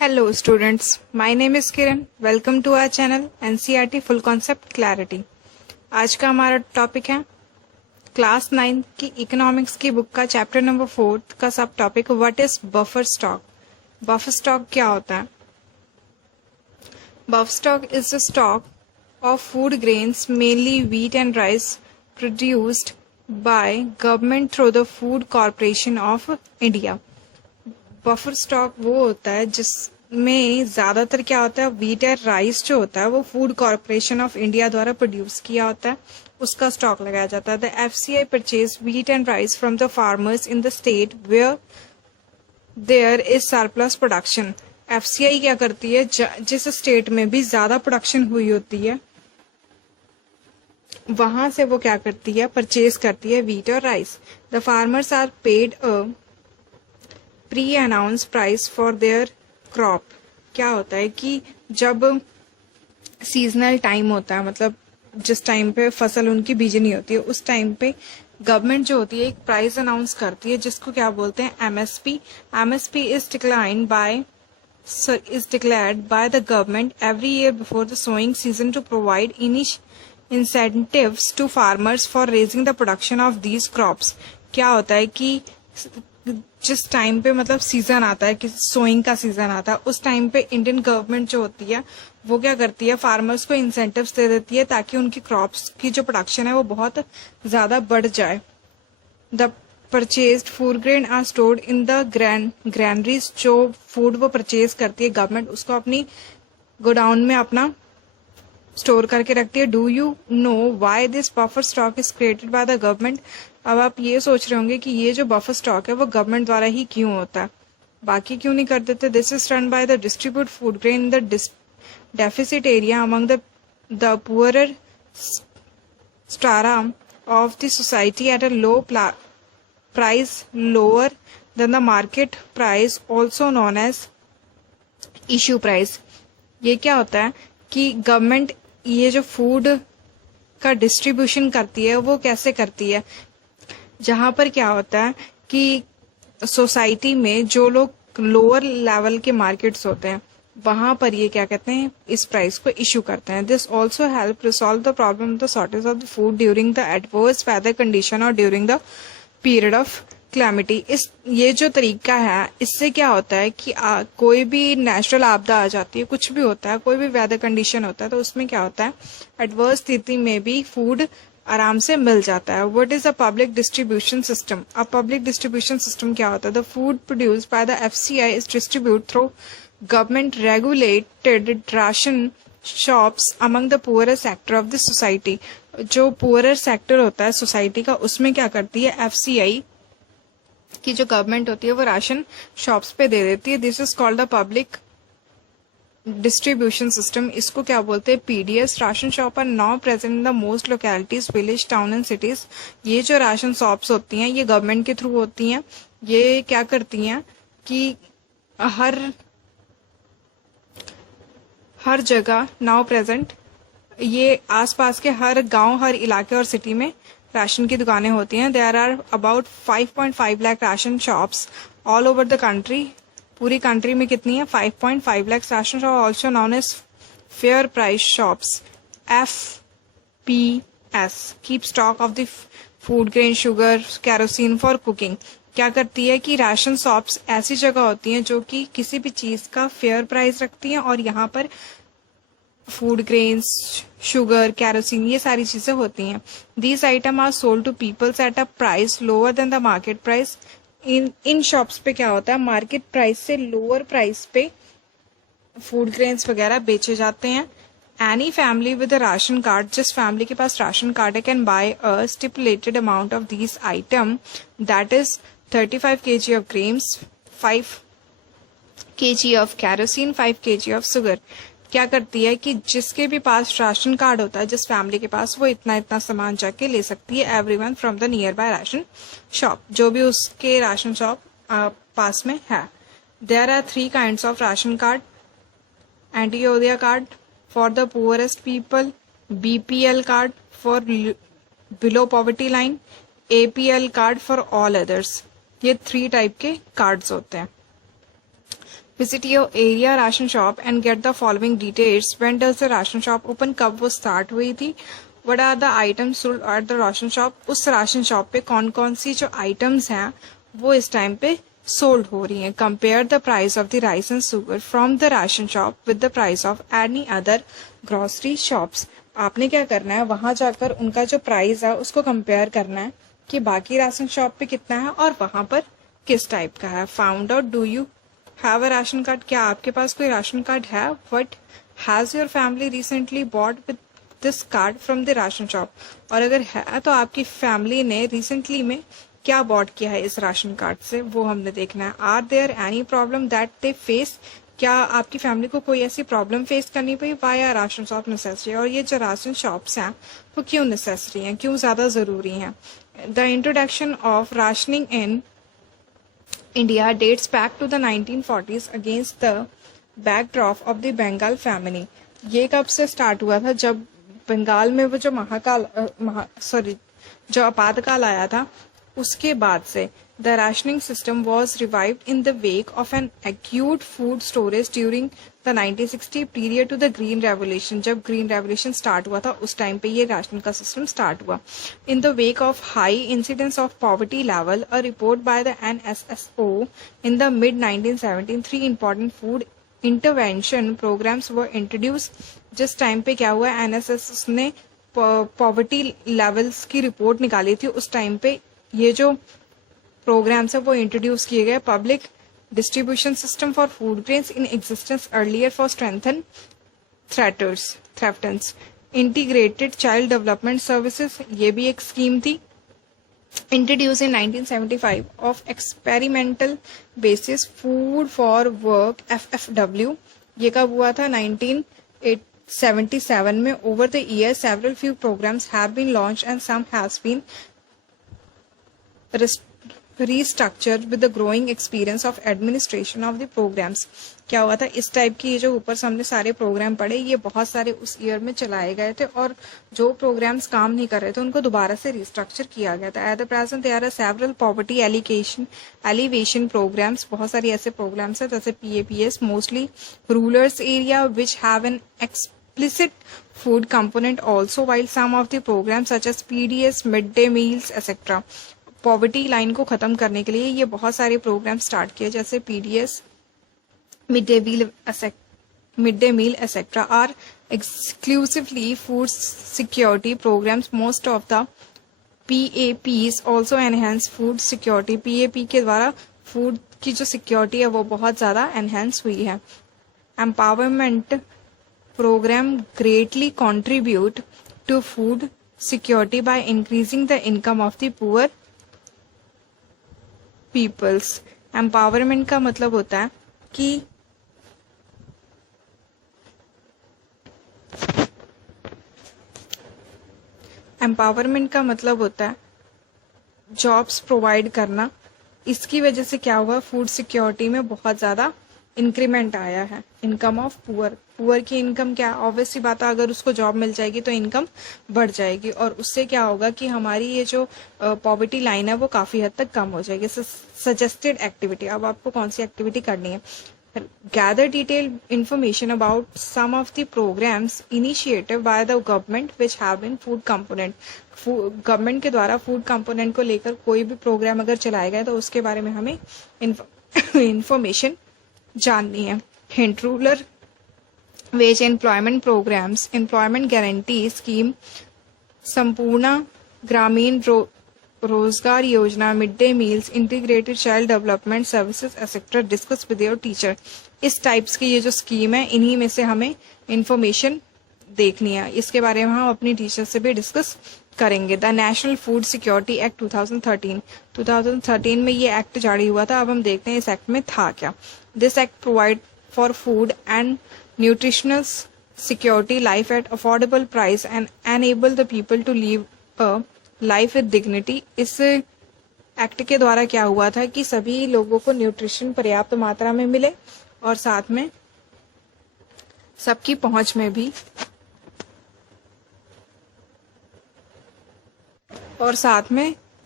Hello students, my name is Kiran. Welcome to our channel NCERT Full Concept Clarity. आज का हमारा topic है class 9 की economics की बुक का चैप्टर नंबर 4 का सब topic what is buffer stock. Buffer stock क्या होता है? Buffer stock is the stock of food grains mainly wheat and rice produced by government through the food corporation of India. Buffer stock वो होता है जिसमें ज्यादातर क्या होता है, व्हीट और राइस जो होता है वो फूड कॉर्पोरेशन ऑफ इंडिया द्वारा प्रोड्यूस किया होता है, उसका स्टॉक लगाया जाता है। The FCI purchase wheat and rice from the farmers in the state where there is surplus production. FCI क्या करती है, जिस स्टेट में भी ज्यादा प्रोडक्शन हुई होती है वहां से वो क्या करती है, परचेज करती है व्हीट और rice. The farmers are paid a pre announce price for their crop. क्या होता है कि जब सीजनल टाइम होता है, मतलब जिस टाइम पे फसल उनकी बीजनी होती है, उस टाइम पे गवर्नमेंट जो होती है एक प्राइस अनाउंस करती है जिसको क्या बोलते हैं, MSP. MSP is declared by the government every year before the sowing season to provide incentives to farmers for raising the production of these crops। क्या होता है कि जिस टाइम पे मतलब सीजन आता है कि सोइंग का सीजन आता है, उस टाइम पे इंडियन गवर्नमेंट जो होती है वो क्या करती है, फार्मर्स को इंसेंटिव्स दे देती है ताकि उनकी क्रॉप्स की जो प्रोडक्शन है वो बहुत ज्यादा बढ़ जाए। The purchased food grain are stored in the granaries. जो फूड वो परचेज करती है गवर्नमेंट, उसको अपनी गोडाउन में अपना स्टोर करके रखती है। Do you know why this buffer stock is created by the government. अब आप ये सोच रहे होंगे कि ये जो बफर स्टॉक है वो गवर्नमेंट द्वारा ही क्यों होता है, बाकी क्यों नहीं कर देते। This is run by the distribute food grain in the deficit area among the poorer strata of the society at a low price lower than the market price, also known as issue price. ये क्या होता है कि government ये जो food का distribution करती है वो कैसे करती है, जहां पर क्या होता है कि सोसाइटी में जो लोग लोअर लेवल के मार्केट्स होते हैं वहां पर ये क्या कहते हैं, इस प्राइस को इश्यू करते हैं। This also help resolve the problem the shortage of the food during the adverse weather condition और during the period of calamity. ये जो तरीका है इससे क्या होता है कि कोई भी नेचुरल आपदा आ जाती है, कुछ भी होता है, कोई भी वेदर कंडीशन होता है, तो उसमें क्या होता है, एडवर्स स्थिति में भी फूड आराम से मिल जाता है। What is a public distribution system. अब पब्लिक डिस्ट्रीब्यूशन सिस्टम क्या होता है, the food produced by the FCI is distribute through government regulated ration shops among the poorer sector of the society. जो पुअरर सेक्टर होता है society का, उसमें क्या करती है एफसीआई की जो गवर्नमेंट होती है वो राशन शॉप्स पे दे देती है। This is called the public distribution system. इसको क्या बोलते हैं, PDS. Ration shop are now present in the most localities, village, town and cities. ये जो राशन शॉप्स होती हैं ये गवर्नमेंट के थ्रू होती हैं। ये क्या करती हैं कि हर जगह नाउ प्रेजेंट, ये आसपास के हर गांव, हर इलाके और सिटी में राशन की दुकानें होती हैं। There are about 5.5 lakh ration shops all over the country. पूरी कंट्री में कितनी है, 5.5 lakh ration shop, also known as fair price shops, FPS. Keep stock of the food grain, sugar, kerosene for cooking. क्या करती है कि राशन शॉप्स ऐसी जगह होती हैं जो कि किसी भी चीज का फेयर प्राइस रखती हैं और यहाँ पर फूड ग्रेन्स, शुगर, कैरोसिन, ये सारी चीजें होती हैं। These item are sold to peoples at a price lower than the market price. इन शॉप्स पे क्या होता है, मार्केट प्राइस से लोअर प्राइस पे फूड ग्रेन्स वगैरह बेचे जाते हैं। Any family with a ration card, जिस फैमिली के पास राशन कार्ड है, can buy a stipulated amount of these item, that is 35 kg of grains, 5 kg of kerosene, 5 kg of sugar. क्या करती है कि जिसके भी पास राशन कार्ड होता है, जिस फैमिली के पास, वो इतना इतना सामान जाके ले सकती है everyone from the nearby ration shop, जो भी उसके राशन शॉप पास में है। There are 3 kinds of ration card, Antyodaya card for the poorest people, BPL card for below poverty line, APL card for all others. ये 3 type के cards होते हैं। Visit your area ration shop and get the following details. When does the ration shop open? कब वो start हुई थी? What are the items sold at the ration shop? उस ration shop पे कौन कौन सी जो आइटम्स हैं वो इस टाइम पे सोल्ड हो रही हैं. Compare the price of the rice and sugar from the ration shop with the price of any other grocery shops. आपने क्या करना है, वहां जाकर उनका जो प्राइस है उसको कंपेयर करना है कि बाकी राशन शॉप पे कितना है और वहां पर किस टाइप का है. Found out do you have a ration card. क्या आपके पास कोई राशन कार्ड है? What has your family recently bot with this card from the ration shop. और अगर है तो आपकी फैमिली ने रिसेंटली में क्या बॉट किया है इस राशन कार्ड से, वो हमने देखना है. Are there any problem that they face. क्या आपकी फैमिली को कोई ऐसी प्रॉब्लम फेस करनी पड़ी? Why are ration shop necessary. और ये जो राशन शॉप्स हैं वो क्यों नेसेसरी हैं, क्यों ज्यादा जरूरी हैं. The introduction of rationing in India dates back to the 1940s against the backdrop of the Bengal famine. ये कब से स्टार्ट हुआ था? जब बंगाल में वो जो जो आपातकाल आया था उसके बाद से. The rationing system was revived in the wake of an acute food storage during the 1960 period to the green revolution. जब ग्रीन रेवोल्यूशन स्टार्ट हुआ था उस टाइम पे ये राशन का सिस्टम स्टार्ट हुआ. इन the wake of high incidence of poverty level, a report by the NSSO in the mid 1970, 3 important food intervention programs were introduced. जिस time पे क्या हुआ, NSS ने पॉवर्टी लेवल्स की रिपोर्ट निकाली थी, उस टाइम पे ये जो प्रोग्राम्स है वो इंट्रोड्यूस किए गए. Public distribution system for food grains in existence earlier for strengthen threatens. Integrated child development services, ये भी एक स्कीम थी. Introduced in 1975 of experimental basis food for work FFW. ये कब हुआ था? 1977 में. Over the years, several few programs have been launched and some has been restructured with the growing experience of administration of the programs. क्या हुआ था, इस type की ये जो ऊपर से हमने सारे प्रोग्राम पढ़े ये बहुत सारे उस ईयर में चलाए गए थे और जो प्रोग्राम्स काम नहीं कर रहे थे उनको दोबारा से रिस्ट्रक्चर किया गया था. At the present there are several poverty elevation programs. बहुत सारे ऐसे प्रोग्राम्स हैं जैसे PAPS, mostly rural area which have an explicit food component also, while some of the programs such as PDS, midday meals etc. Poverty line को खत्म करने के लिए ये बहुत सारे प्रोग्राम स्टार्ट किए जैसे PDS, midday meal etc. are exclusively food security programs. Most of the PAPs also enhance food security. PAP के द्वारा फूड की जो सिक्योरिटी है वो बहुत ज़्यादा एनहेंस हुई है. Empowerment program greatly contribute to food security by increasing the income of the poor peoples. Empowerment का मतलब होता है कि जॉब्स प्रोवाइड करना. इसकी वजह से क्या हुआ, फूड सिक्योरिटी में बहुत ज़्यादा इंक्रीमेंट आया है. इनकम ऑफ पुअर की इनकम क्या, ऑब्वियसली बात है, अगर उसको जॉब मिल जाएगी तो इनकम बढ़ जाएगी और उससे क्या होगा कि हमारी ये जो पॉवर्टी लाइन है वो काफ़ी हद तक कम हो जाएगी. सजेस्टेड एक्टिविटी, अब आपको कौन सी एक्टिविटी करनी है. Gather detail information about some of the programs initiative by the government which have been food component. Government के द्वारा फूड कंपोनेंट को लेकर कोई भी प्रोग्राम अगर चलाए गए तो उसके बारे में हमें इंफॉर्मेशन जाननी है. Hint, rural wage employment programs, employment guarantee scheme, Sampoorna Grameen Rozgar Yojana, mid day meals, integrated child development services etcetera. Discuss with your teacher. इस टाइप्स की ये जो स्कीम है इन्हीं में से हमें इंफॉर्मेशन देखनी है. इसके बारे में हम अपनी टीचर से भी डिस्कस करेंगे. The national food security act 2013 में ये एक्ट जारी हुआ था. अब हम देखते हैं इस एक्ट में था क्या. This act provide for food and nutritional security life at affordable price and enable the people to live a life with dignity. इस एक्ट के द्वारा क्या हुआ था कि सभी लोगों को न्यूट्रिशन पर्याप्त मात्रा में मिले और साथ में सबकी पहुंच में भी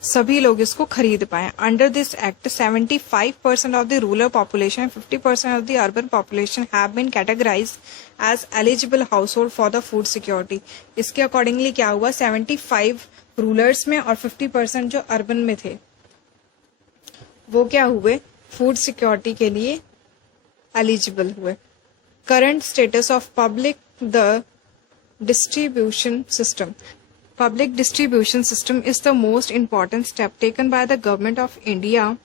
सभी लोग इसको खरीद पाए। Under this act 75% of the rural population, 50% of the urban population have been categorized as eligible household for the food security. इसके अकॉर्डिंगली क्या हुआ, 75 रूरल्स में और 50% जो अर्बन में थे वो क्या हुए, फूड सिक्योरिटी के लिए एलिजिबल हुए। Current status of public the distribution system. Public distribution system is the most important step taken by the government of India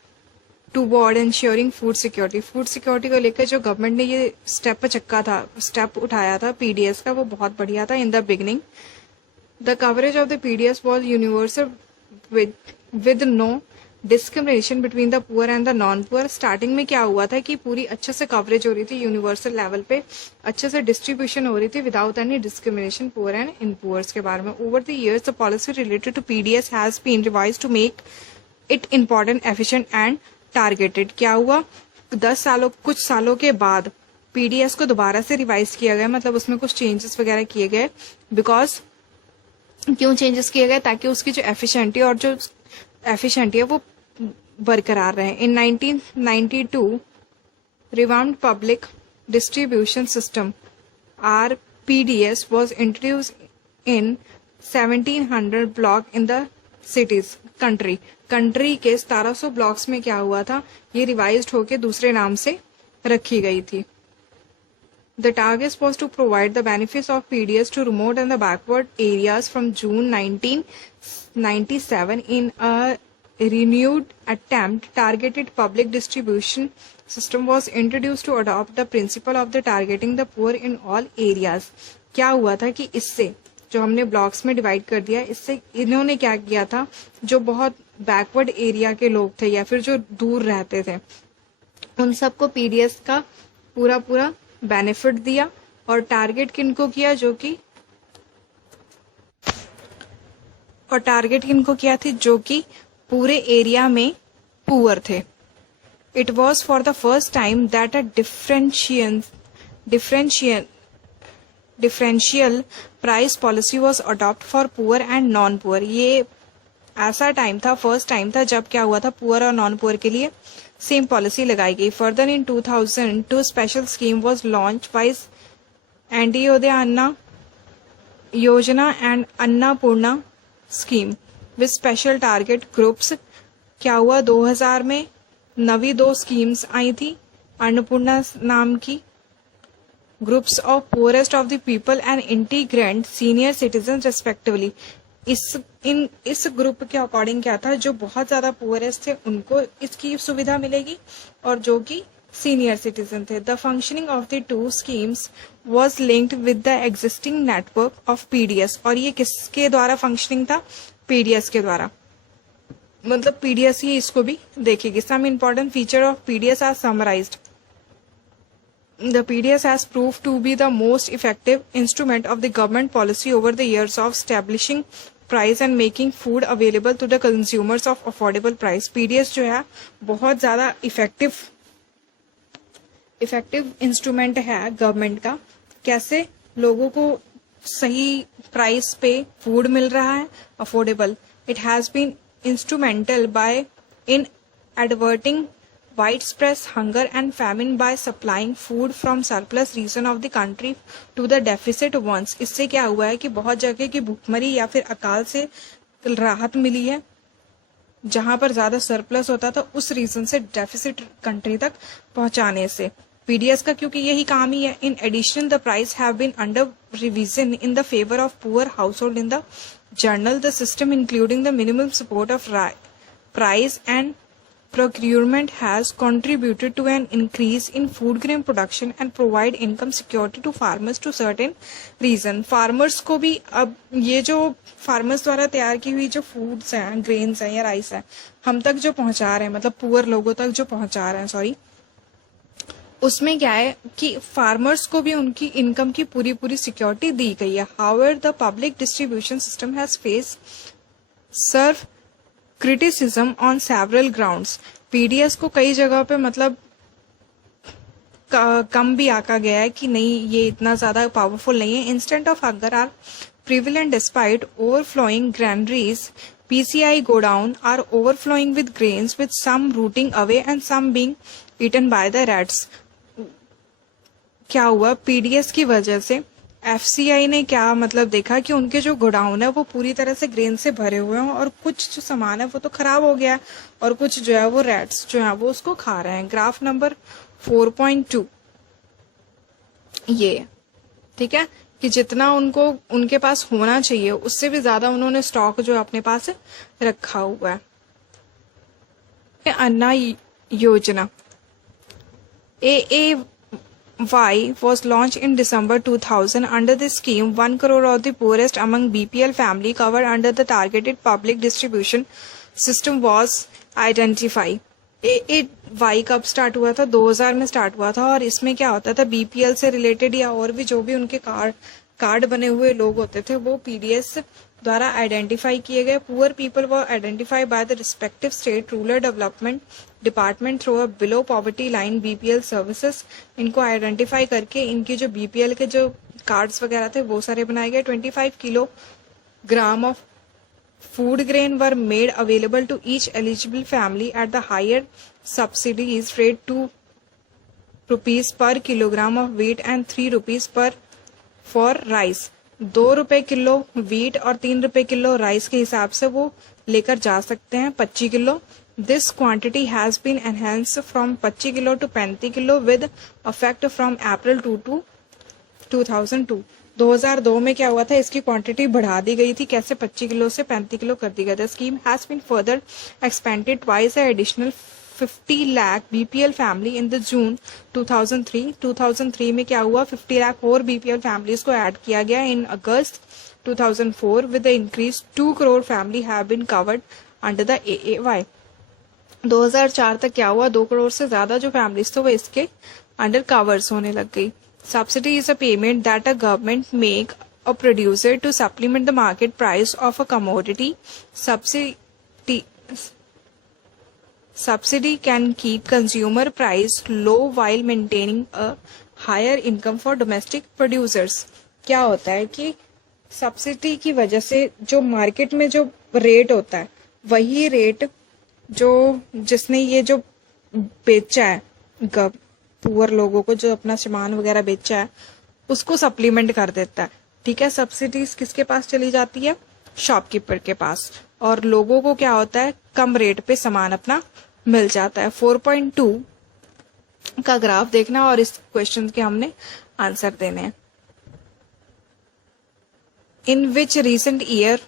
toward ensuring food security. Food security को लेकर जो गवर्नमेंट ने ये step उठाया था पीडीएस का, वो बहुत बढ़िया था। In the beginning the coverage of the PDS was universal with no discrimination between the poor and the non poor. Starting में क्या हुआ था कि पूरी अच्छे से कवरेज हो रही थी, यूनिवर्सल लेवल पे अच्छे से डिस्ट्रीब्यूशन हो रही थी without any discrimination poor and in poors के बारे में। Over the years the policy related to PDS has been revised to make it important, efficient and targeted. क्या हुआ, कुछ सालों के बाद पीडीएस को दोबारा से रिवाइज किया गया, मतलब उसमें कुछ चेंजेस वगैरह किए गए। बिकॉज क्यों चेंजेस किए गए, ताकि उसकी जो एफिशिएंटी है वो बरकरार रहे। In 1992 revamped public distribution system RPDS was introduced in 1700 block in the cities country के 1700 ब्लॉक्स में क्या हुआ था, ये रिवाइज्ड होके दूसरे नाम से रखी गई थी। The target was to provide the benefits of PDS to remote and the backward areas from June 1997 in a renewed attempt. Targeted public distribution system was introduced to adopt the principle of the targeting the poor in all areas. क्या हुआ था कि इससे जो हमने blocks में divide कर दिया, इससे इन्होंने क्या किया था, जो बहुत बैकवर्ड एरिया के लोग थे या फिर जो दूर रहते थे, उन सबको पीडीएस का पूरा बेनिफिट दिया। और टारगेट किनको किया, जो कि पूरे एरिया में पुअर थे। It was for the first time that a differential price policy was adopt for poor and non poor. ये ऐसा टाइम था, फर्स्ट टाइम था जब क्या हुआ था, पुअर और नॉन पुअर के लिए सेम पॉलिसी लगाई गई। Further in 2002 special scheme was launch by Antyodaya Anna Yojana and Annapurna scheme with special target groups. क्या हुआ, 2000 में नवी 2 स्कीम्स आई थी अन्नपूर्णा नाम की। Groups of poorest of the people and integrant senior citizen respectively. इस ग्रुप के अकॉर्डिंग क्या था, जो बहुत ज्यादा पुअरेस्ट थे उनको इसकी सुविधा मिलेगी और जो कि सीनियर सिटीजन थे। The functioning of the 2 schemes was linked with the existing network of PDS. और ये किसके द्वारा फंक्शनिंग था, पीडीएस के द्वारा, मतलब पीडीएस ही इसको भी देखेगी। Some important feature of PDS are summarized. The PDS has proved to be the most effective instrument of the government policy over the years of establishing price and making food available to the consumers of affordable price. PDS जो है बहुत ज़्यादा effective instrument है government का। कैसे लोगों को सही प्राइस पे फूड मिल रहा है, affordable. It has been instrumental by in averting widespread hunger and famine by supplying food from surplus region of the country to the deficit ones. इससे क्या हुआ है कि बहुत जगह की भूखमरी या फिर अकाल से राहत मिली है। जहां पर ज्यादा सरप्लस होता था उस रीजन से डेफिसिट कंट्री तक पहुंचाने से पीडीएस का, क्योंकि यही काम ही है। In addition the price have been under revision in the favour of poor household in the general the system including the minimum support of price and procurement has contributed to an increase in food grain production and provide income security to farmers to certain reason. farmers को भी अब ये जो farmers द्वारा तैयार की हुई जो foods हैं, grains हैं या rice हैं, हम तक जो पहुंचा रहे हैं, मतलब पुअर लोगों तक जो पहुंचा रहे हैं, उसमें क्या है कि फार्मर्स को भी उनकी इनकम की पूरी सिक्योरिटी दी गई है। However the public distribution system has face severe criticism on several grounds. PDS को कई जगह पे मतलब कम भी आका गया है कि नहीं ये इतना ज्यादा पावरफुल नहीं है। Instance of hunger are prevalent despite overflowing granaries PCI godown are overflowing with grains, with some rooting away and some being eaten by the rats. क्या हुआ, पीडीएस की वजह से एफसीआई ने क्या मतलब देखा कि उनके जो गोडाउन है वो पूरी तरह से ग्रेन से भरे हुए हैं और कुछ जो सामान है वो तो खराब हो गया है और कुछ जो है वो रैट्स जो है वो उसको खा रहे हैं। ग्राफ नंबर 4.2 ये, ठीक है, कि जितना उनको उनके पास होना चाहिए उससे भी ज्यादा उन्होंने स्टॉक जो अपने पास रखा हुआ है। अन्ना योजना AAY was launched in December 2000. Under this scheme, 1 crore of the poorest among BPL family covered under the targeted public distribution system was identified. AAY कब स्टार्ट हुआ था? 2000 में स्टार्ट हुआ था और इसमें क्या होता था, बीपीएल से रिलेटेड या और भी जो भी उनके कार्ड बने हुए लोग होते थे वो पीडीएस द्वारा आइडेंटिफाई किए गए। Poor people were identify by the respective state rural development department through a below poverty line BPL services. इनको आइडेंटिफाई करके इनकी जो बीपीएल के जो कार्ड्स वगैरह थे वो सारे बनाए गए। 25 kilogram of food grain were made available to each eligible family at the higher subsidies rate, 2 rupees per kilogram of wheat and 3 rupees per for rice। 2 रुपए किलो वीट और 3 रुपए किलो राइस के हिसाब से वो लेकर जा सकते हैं 25 kilo. This quantity has been enhanced from 25 kilo to 35 kilo with effect from April 2002। 2002 में क्या हुआ था, इसकी क्वांटिटी बढ़ा दी गई थी। कैसे? 25 किलो से 35 किलो कर दी गई। The scheme has been further expanded twice additional 50 lakh BPL family in the June 2003। 2003 में क्या हुआ, 50 लाख और बीपीएल फैमिलीज को ऐड किया गया in August 2004 with the increase 2 crore family have been covered under the AAY। 2004 तक क्या हुआ, 2 करोड़ से ज्यादा जो फैमिलीज थे वो इसके अंडर कवर्स होने लग गई। Subsidy is a payment that a government make a producer to supplement the market price of a commodity. Subsidy can keep consumer price low while maintaining a higher income for domestic producers. क्या होता है कि subsidy की वजह से जो market में जो रेट होता है वही रेट जो जिसने ये जो बेचा है पुअर लोगों को जो अपना सामान वगैरह बेचा है उसको सप्लीमेंट कर देता है। ठीक है, सब्सिडीज किसके पास चली जाती है? शॉपकीपर के पास, और लोगों को क्या होता है, कम रेट पे सामान अपना मिल जाता है। 4.2 का ग्राफ देखना और इस क्वेश्चन के हमने आंसर देने हैं। In which recent year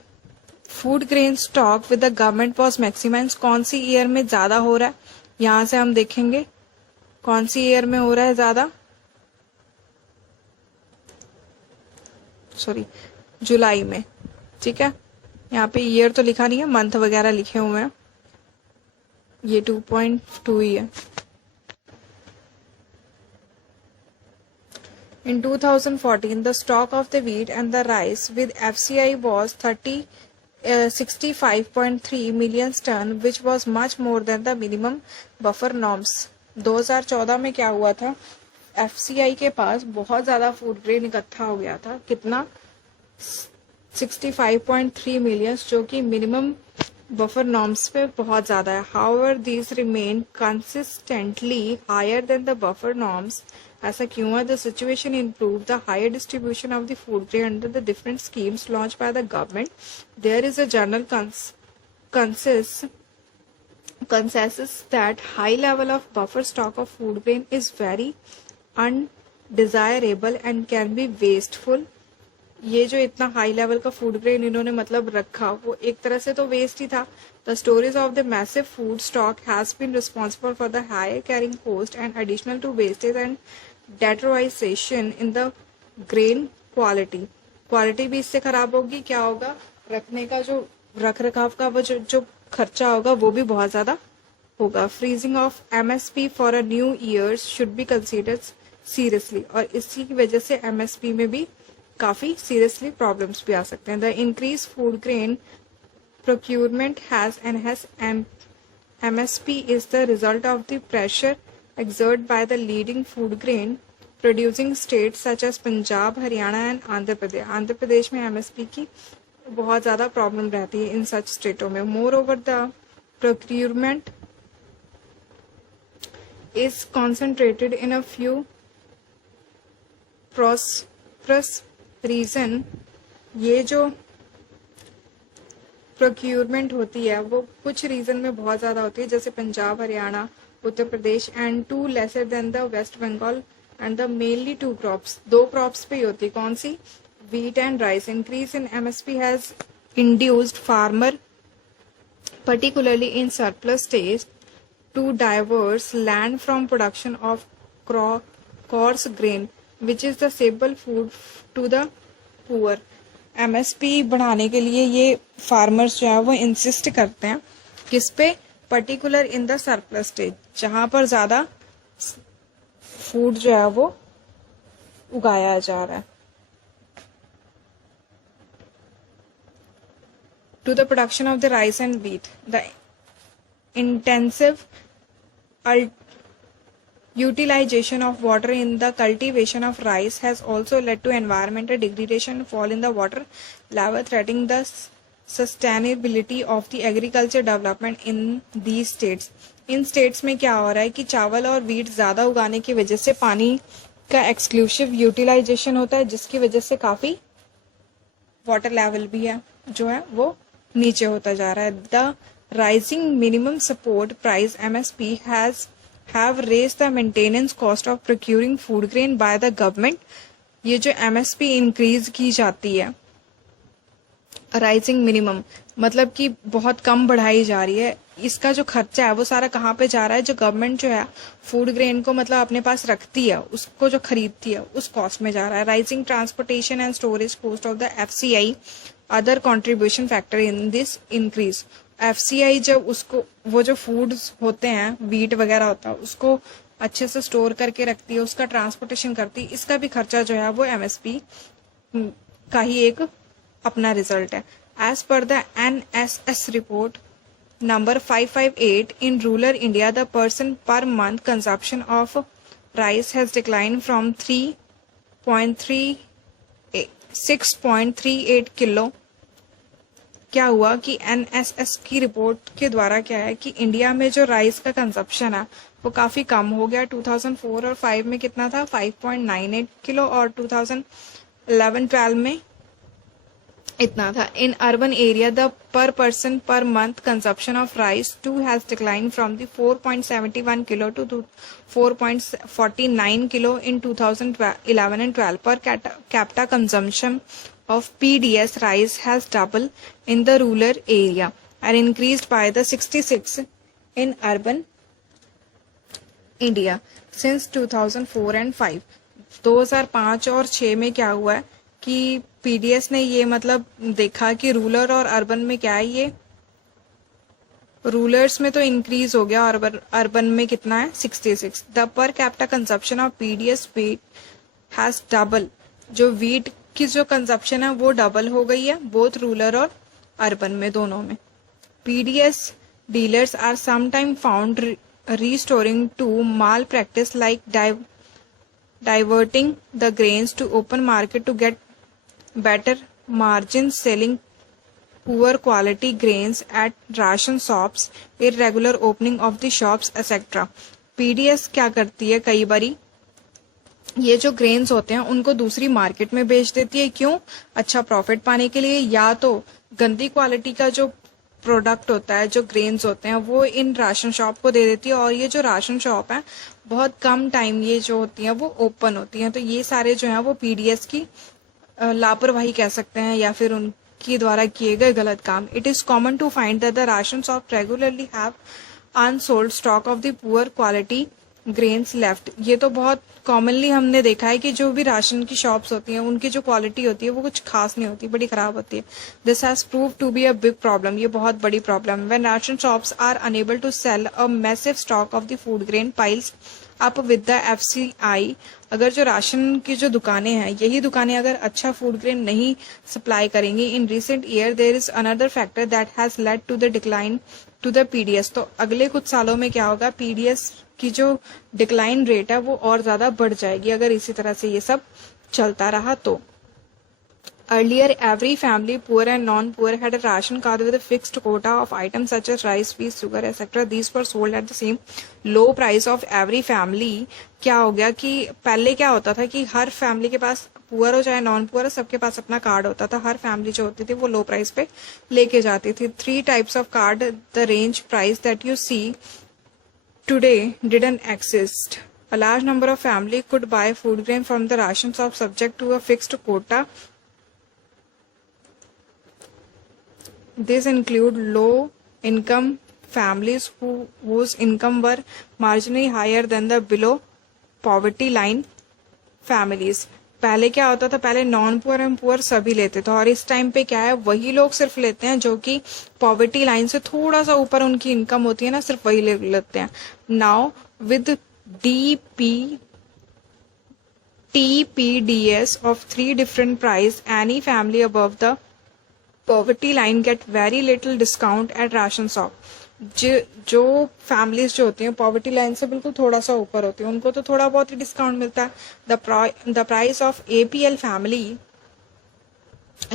food grain stock with the government was maximize? कौन सी ईयर में ज्यादा हो रहा है, यहां से हम देखेंगे कौन सी ईयर में हो रहा है ज्यादा। सॉरी, जुलाई में। ठीक है, यहाँ पे ईयर तो लिखा नहीं है, मंथ वगैरह लिखे हुए हैं। ये 2.2 ही है। In 2014, the stock of the wheat and the rice with FCI was 65.3 million ton, which was much more than the minimum buffer norms. 2014 में क्या हुआ था, एफसीआई के पास बहुत ज्यादा फूड ग्रेन इकट्ठा हो गया था। कितना? 65.3 मिलियन, जो कि मिनिमम बफर नॉर्म्स पे बहुत ज्यादा है। However these remain consistently higher than the buffer norms. ऐसा क्यों है? The situation improve the higher distribution of the food grain under the different schemes launch by the government. There is a general consensus that high level of buffer stock of food grain is very undesirable and can be wasteful। ये जो इतना high level का food grain इन्होंने मतलब रखा वो एक तरह से तो वेस्ट ही था। The storage of the massive food stock has been responsible for the higher carrying cost and additional to wastage and deterioration in the grain quality भी इससे खराब होगी। क्या होगा, रखने का जो रख रखाव का वो जो खर्चा होगा वो भी बहुत ज्यादा होगा। Freezing of MSP for a new years should be considered seriously, और इसी की वजह से एमएसपी में भी काफी सीरियसली प्रॉब्लम्स भी आ सकते हैं। The increase food grain procurement has enhanced MSP is the result of the pressure exerted by the leading food grain producing states such as Punjab, Haryana and Andhra Pradesh. Andhra Pradesh में एमएसपी की बहुत ज़्यादा प्रॉब्लम रहती है इन सच स्टेटों में. Moreover the procurement is concentrated in a few prosperous region. ये जो प्रोक्यूरमेंट होती है वो कुछ रीजन में बहुत ज़्यादा होती है, जैसे Punjab, Haryana, Uttar Pradesh, and to lesser than the West Bengal and the mainly two crops. 2 crops पे ही होती है. कौन सी? wheat and rice. Increase in MSP has induced farmer, particularly in surplus states, to diverse land from production of coarse grain, which is the staple food to the poor. MSP बढ़ाने के लिए ये farmers जो है वो insist करते हैं किस पे? Particular in the surplus state, जहां पर ज्यादा फूड जो है वो उगाया जा रहा है. To the production of the rice and wheat. The intensive utilization of water in the cultivation of rice has also led to environmental degradation and fall in the water level, threatening the sustainability of the agriculture development in these states. In states में क्या हो रहा है कि चावल और wheat ज़्यादा उगाने की वजह से पानी का एक्सक्लूसिव यूटिलाइजेशन होता है, जिसकी वजह से काफ़ी वाटर लेवल भी है जो है वो नीचे होता जा रहा है. The rising minimum support price MSP have raised the maintenance cost of procuring food grain by the government. ये जो MSP इंक्रीज की जाती है, राइजिंग मिनिमम मतलब कि बहुत कम बढ़ाई जा रही है, इसका जो खर्चा है वो सारा कहाँ पे जा रहा है? जो गवर्नमेंट जो है फूड ग्रेन को मतलब अपने पास रखती है, उसको जो खरीदती है उस कॉस्ट में जा रहा है. Rising transportation and storage cost of the FCI other contribution factor in this increase. FCI जब उसको वो जो फूड्स होते हैं, वीट वगैरह होता है, उसको अच्छे से स्टोर करके रखती है, उसका ट्रांसपोर्टेशन करती है, इसका भी खर्चा जो है वो MSP का ही एक अपना रिजल्ट है. As per the NSS report number 558, in rural India the person per month consumption of rice has declined from 6.38 kilo. क्या हुआ कि NSS की रिपोर्ट के द्वारा क्या है कि इंडिया में जो राइस का कंजप्शन है वो काफ़ी कम हो गया. 2004 और 5 में कितना था? 5.98 किलो, और 2011-12 में इतना था. In urban area the per person per month consumption of rice too has decline from the 4.71 kilo to 4.49 kilo in 2011 and 12. Per capita consumption of PDS rice has doubled in the rural area and increased by the 66 in urban India since 2004 and 5. 2005 और 6 में क्या हुआ है कि PDS ने ये मतलब देखा कि रूरल और अर्बन में क्या है, ये रूलर्स में तो इंक्रीज हो गया और अर्बन में कितना है? 66. The per capita consumption of PDS wheat has double. जो वीट की जो कंजप्शन है वो डबल हो गई है बोथ रूरल और अर्बन में, दोनों में. PDS dealers are sometime found restoring to malpractice like diverting the grains to open market to get better margins, selling poor quality grains at ration shops, irregular opening of the shops, etc. PDS क्या करती है? कई बारी ये जो grains होते हैं उनको दूसरी मार्केट में बेच देती है. क्यों? अच्छा प्रॉफिट पाने के लिए, या तो गंदी क्वालिटी का जो प्रोडक्ट होता है, जो ग्रेन्स होते हैं, वो इन राशन शॉप को दे देती है. और ये जो राशन शॉप है बहुत कम टाइम ये जो होती हैं वो ओपन होती हैं. तो ये सारे जो हैं वो PDS की लापरवाही कह सकते हैं या फिर उनके द्वारा किए गए गलत काम. It is common to find that the ration shop regularly have unsold stock of the poor quality grains left. ये तो बहुत कॉमनली हमने देखा है कि जो भी राशन की शॉप्स होती हैं उनकी जो क्वालिटी होती है वो कुछ खास नहीं होती, बड़ी खराब होती है. This has prove to be a big problem. ये बहुत बड़ी problem. When ration shops are unable to sell a massive stock of the food grain piles up with the FCI. अगर जो राशन की जो दुकानें हैं, यही दुकानें अगर अच्छा फूड ग्रेन नहीं सप्लाई करेंगी, in recent year there is another factor that has led to the decline to the PDS. तो अगले कुछ सालों में क्या होगा? PDS की जो डिक्लाइन रेट है वो और ज्यादा बढ़ जाएगी अगर इसी तरह से ये सब चलता रहा तो. Earlier, every family, poor and non-poor, had a ration card with a fixed quota of items such as rice, wheat, sugar, etc. These were sold at the same low price of every family. क्या हो गया कि पहले क्या होता था कि हर family के पास, पुअर हो चाहे नॉन पुअर हो, सबके पास अपना कार्ड होता था. हर फैमिली जो होती थी वो लो प्राइस पे लेके जाती थी. 3 types of card, the range price that you see today didn't exist. A large number of family could buy food grain from the ration shop subject to a fixed quota. These include low-income families whose income were marginally higher than the below poverty line families. पहले क्या होता था, पहले non poor and poor सभी लेते थे, और इस टाइम पे क्या है, वही लोग सिर्फ लेते हैं जो कि पॉवर्टी लाइन से थोड़ा सा ऊपर उनकी इनकम होती है ना, सिर्फ वही ले लेते हैं. Now with TPDS of 3 different price, any family above the poverty line get very little discount at ration shop. जो फैमिलीज जो होती हैं पॉवर्टी लाइन से बिल्कुल थोड़ा सा ऊपर होती है, उनको तो थोड़ा बहुत ही डिस्काउंट मिलता है. The price of APL family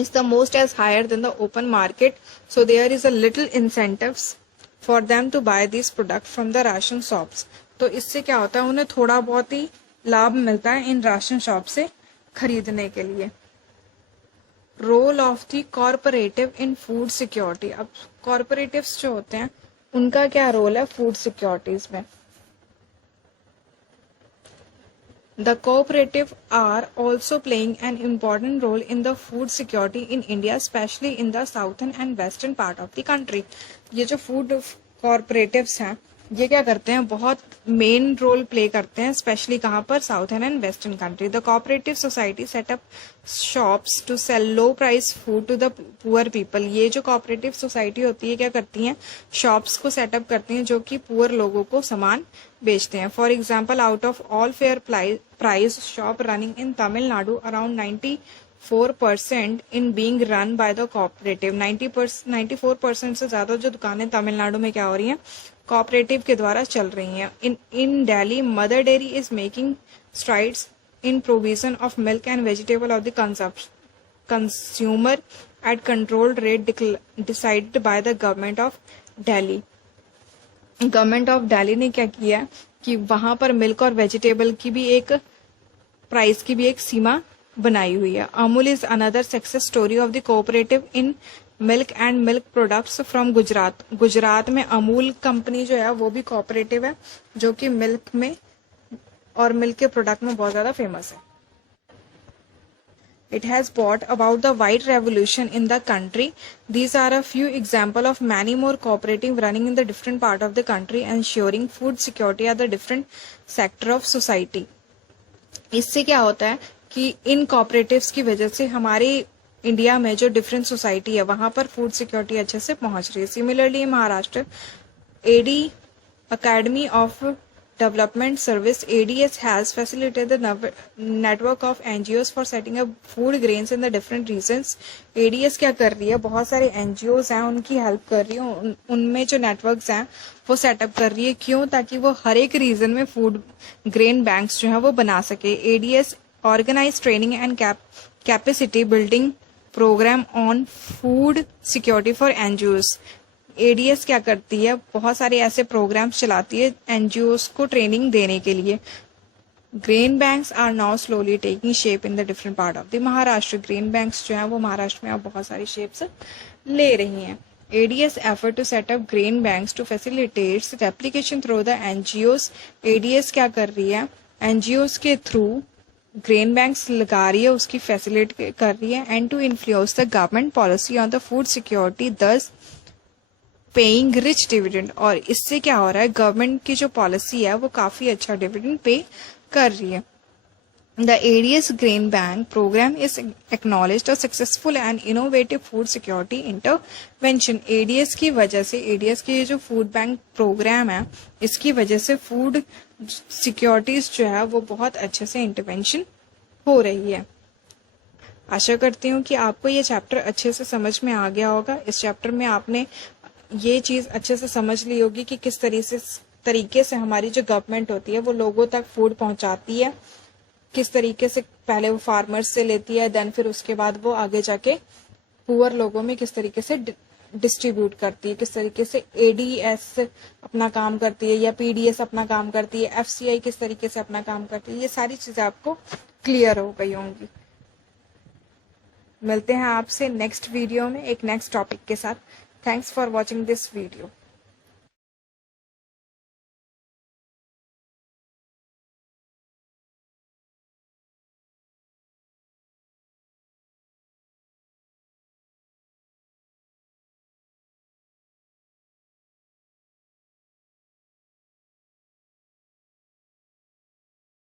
is the most as higher than the open market, so there is a little incentives for them to buy these product from the ration shops. तो इससे क्या होता है, उन्हें थोड़ा बहुत ही लाभ मिलता है इन राशन शॉप से खरीदने के लिए. Role of the corporative in food security. अब कॉर्पोरेटिव्स जो होते हैं उनका क्या रोल है फूड सिक्योरिटीज में. The cooperative are also playing an important role in the food security in India, especially in the southern and western part of the country. ये जो food cooperatives हैं ये क्या करते हैं, बहुत मेन रोल प्ले करते हैं, स्पेशली कहाँ पर, southern and western country. The cooperative society set up shops to sell low price food to the poor people. ये जो कोऑपरेटिव सोसाइटी होती है क्या करती हैं, शॉप्स को सेटअप करती हैं जो कि पुअर लोगों को सामान बेचते हैं. For example, out of all fair price shop running in Tamil Nadu, around 94% in being run by the cooperative. 94% से ज्यादा जो दुकानें तमिलनाडु में क्या हो रही हैं, कोऑपरेटिव के द्वारा चल रही हैं. In Delhi, Mother Dairy is making strides in provision of milk and vegetable of the consumer at controlled rate decided by the government of Delhi. Government of Delhi ने क्या किया कि वहां पर मिल्क और वेजिटेबल की भी एक प्राइस की भी एक सीमा बनाई हुई है. Amul is another success story of the cooperative in milk and milk products from Gujarat. Gujarat में अमूल कंपनी जो है वो भी कोऑपरेटिव है, जो कि मिल्क में और मिल्क के प्रोडक्ट में बहुत ज्यादा फेमस है. It has brought about the white revolution in the country. These are a few examples of many more cooperative running in the different part of the country, ensuring food security at the different sector of society. इससे क्या होता है कि इन cooperatives की वजह से हमारे India में जो डिफरेंट सोसाइटी है वहां पर फूड सिक्योरिटी अच्छे से पहुंच रही है. Similarly Maharashtra, AD Academy of Development Service ADS has facilitated the network of NGOs for setting up food grains in the different regions. ADS क्या कर रही है, बहुत सारे NGOs हैं उनकी हेल्प कर रही है, उनमें जो नेटवर्क्स हैं वो सेटअप कर रही है. क्यों, ताकि वो हर एक रीजन में फूड ग्रेन बैंक्स जो है वो बना सके. ADS organise training and capacity building program on food security for NGOs. ADS क्या करती है, बहुत सारे ऐसे प्रोग्राम्स चलाती है NGOs को ट्रेनिंग देने के लिए. Grain banks are now slowly taking shape in the different part of the Maharashtra. Grain banks जो है वो महाराष्ट्र में अब बहुत सारी शेप्स ले रही हैं. ADS effort to set up grain banks to facilitate replication through the NGOs. ADS क्या कर रही है, NGOs के थ्रू ग्रेन बैंक्स लगा रही है, उसकी फैसिलिटेट कर रही है, and to influence the government policy on the food security, thus paying rich dividend. और इससे क्या हो रहा है, गवर्नमेंट की जो पॉलिसी है वो काफी अच्छा डिविडेंड पे कर रही है. The ADS grain bank program is acknowledged a successful and innovative food security intervention. ADS की वजह से, ADS की जो फूड बैंक प्रोग्राम है इसकी वजह से फूड सिक्योरिटीज जो है वो बहुत अच्छे से इंटरवेंशन हो रही है. आशा करती हूँ कि आपको ये चैप्टर अच्छे से समझ में आ गया होगा. इस चैप्टर में आपने ये चीज अच्छे से समझ ली होगी कि किस तरीके से हमारी जो गवर्नमेंट होती है वो लोगों तक फूड पहुंचाती है, किस तरीके से पहले वो फार्मर्स से लेती है, देन फिर उसके बाद वो आगे जाके पुअर लोगों में किस तरीके से डिस्ट्रीब्यूट करती है, किस तरीके से एडीएस अपना काम करती है या पीडीएस अपना काम करती है, एफसीआई किस तरीके से अपना काम करती है, ये सारी चीजें आपको क्लियर हो गई होंगी। मिलते हैं आपसे नेक्स्ट वीडियो में एक नेक्स्ट टॉपिक के साथ। Thanks for watching this video.